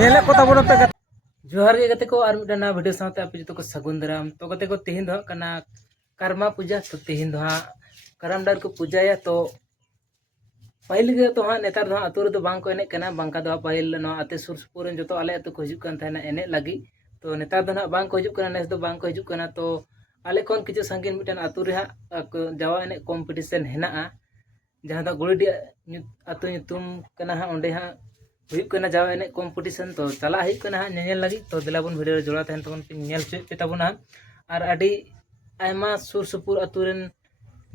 नेले को तब पे जोहार के गते को और मिटना वीडियो साथे आप जो को सगुन दाराम तो गते को तेहिन दो कना कर्मा पूजा तो तेहिन दो करम डार को पूजाया तो पहले के तो हाँ नेतार दो अतुर दो बांग को एने कना बांका दो पहले नो आते सुर सुपुर जो तो आले अतु को हिजुक कान थाना एने लगी तो नेतार दो ना बांग को हिजुक कना नेस दो बांग को हिजुक कना तो आले कोन किछु संगीन मिटन अतु रे जावा एने कॉम्पिटिशन हेना जहां दा गुड़ीडी अतु ᱧᱩᱛᱩᱢ कना हा ओंडे हा हुई कना जावा एने कॉम्पिटिशन तो चला हुई कना हा नेल लगी तो दिलाबन वीडियो रे जोड़ा तहन तबन पे नेल चुय पे तबना और अडी आयमा सुर सुपुर अतुरेन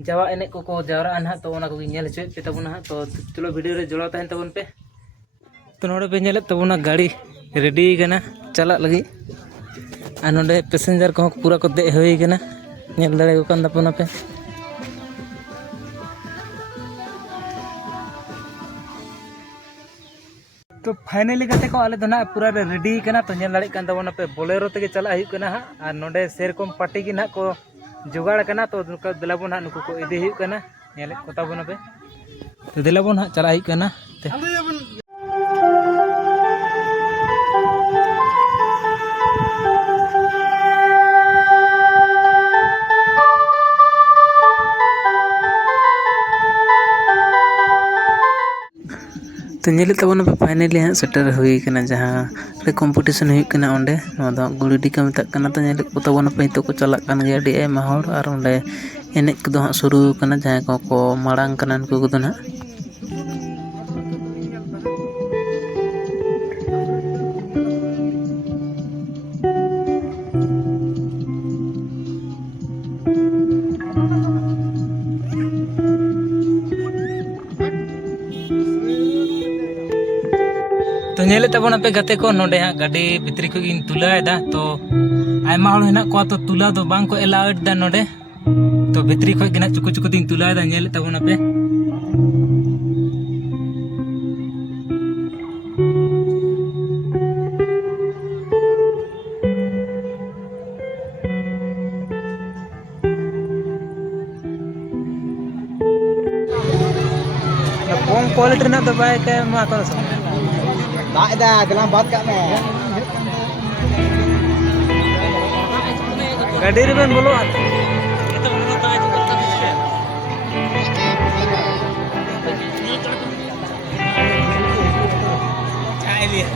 जावा एने को जावरा ना तो ओना को नेल चुय पे तबना तो चलो वीडियो रे जोड़ा तहन तबन पे तो नोडे पे नेल तबना गाड़ी रेडी कना चला लगी आ नोडे पैसेंजर को पूरा को दे होई कना नेल दाड़े को कान तबना पे तो फाइनली गते को आले दोना पूरा रेडी कना तो नेल दाड़े कान तबना पे बोलेरो तेगे चला हुई कना हा और नोडे सेरकम पार्टी की ना को जुगाड़ कना तो नुका दिलाबन हा नुको को इदी हुई कना नेल को तबना पे तो दिलाबन हा चला हुई कना तो नेल तबना पे फाइनली हाँ सेटर हुई कना जहाँ कॉम्पिटिशन हुई कना ओंडे गुड़ीडी का मत कना तो नेल को तबना पे तो को चला कान गया डी आयमा हर और ओंडे एने को हाँ शुरू कना जहाँ को माड़ांग कना उनको को ना तो नेले तबना पे गते को नोडे हाँ गाड़ी भितरी को इन तुलाएदा तो आयमा हड़ हेना को तो तुला दो बांग को एलाउड दा नोडे तो भितरी को गिना चुकु चुकु दिन तुलाएदा नेले तबना पे कम क्वालिटी ना दबाए के मा को दा गला बात का में गाड़ी रे बेन बोलो चाय लिया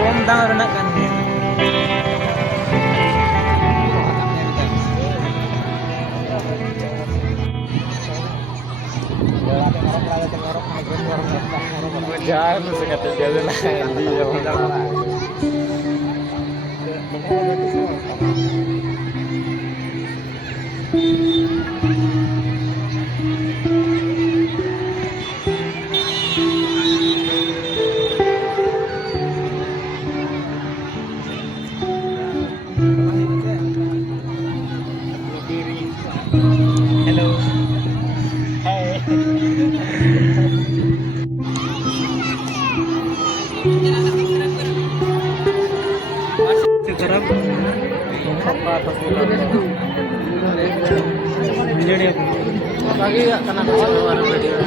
कम दाम रना कान jangan sekata dia lah hello hey lagi karena keluar video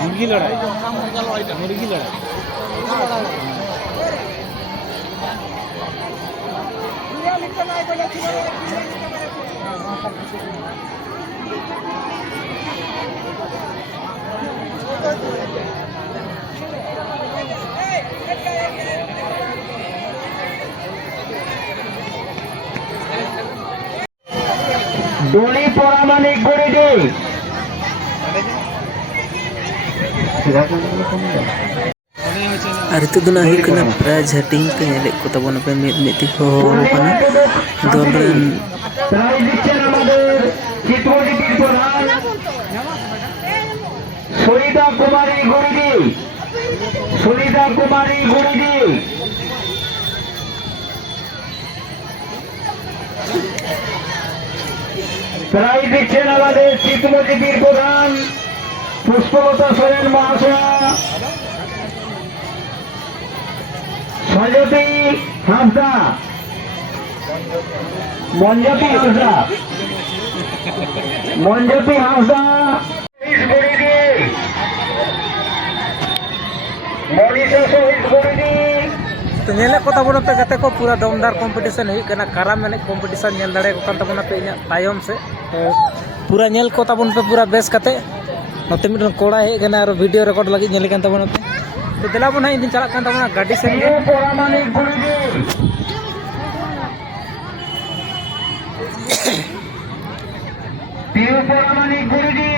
मुर्गी लड़ाई डोली परामानिक गुड़ीडी और तो दुना हुई कना प्राइज हटिंग पे नेले को तबना पे मिति को कना दोलन प्राइज दिच्छेन आमादेर चित्रदीपीर प्रधान सुनीता कुमारी गुड़ीडी प्राइज दिच्छेन आमादेर चित्रदीपीर प्रधान পুষ্পলতা সোরেন মহাশয়া, সঞ্জতি হাঁসদা, মঞ্জতি হাঁসদা, মঞ্জতি হাঁসদা, মনীষা শহীদ গরিদি। तो नेले को तबन पे गते को पूरा दमदार कंपटीशन हुई कना काराम एने कंपटीशन नेल दाड़े को तबन पे इना तायम से तो पूरा नेल को तबन पे पूरा बेस कते नते मिटन कोड़ा हे गना और वीडियो रिकॉर्ड लगी नेल कान तबन पे तो देला बन इन दिन चला कान तबन गाड़ी से প্রিয় পরামানিক গরিদি, প্রিয় পরামানিক গরিদি,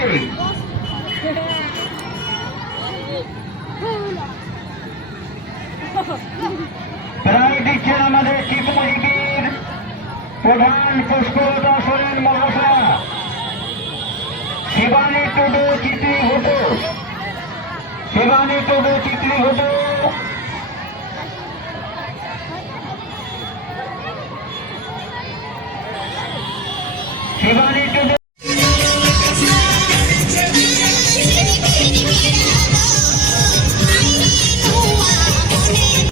প্রায় দিচ্ছেন আমাদের চিত্রশিল্পীর প্রধান পুষ্পলতা সোরেন মহাশয়া, শিবানী টুডু চিত্রীভূত, শিবানী টুডু চিত্রীভূত, শিবানী টুডু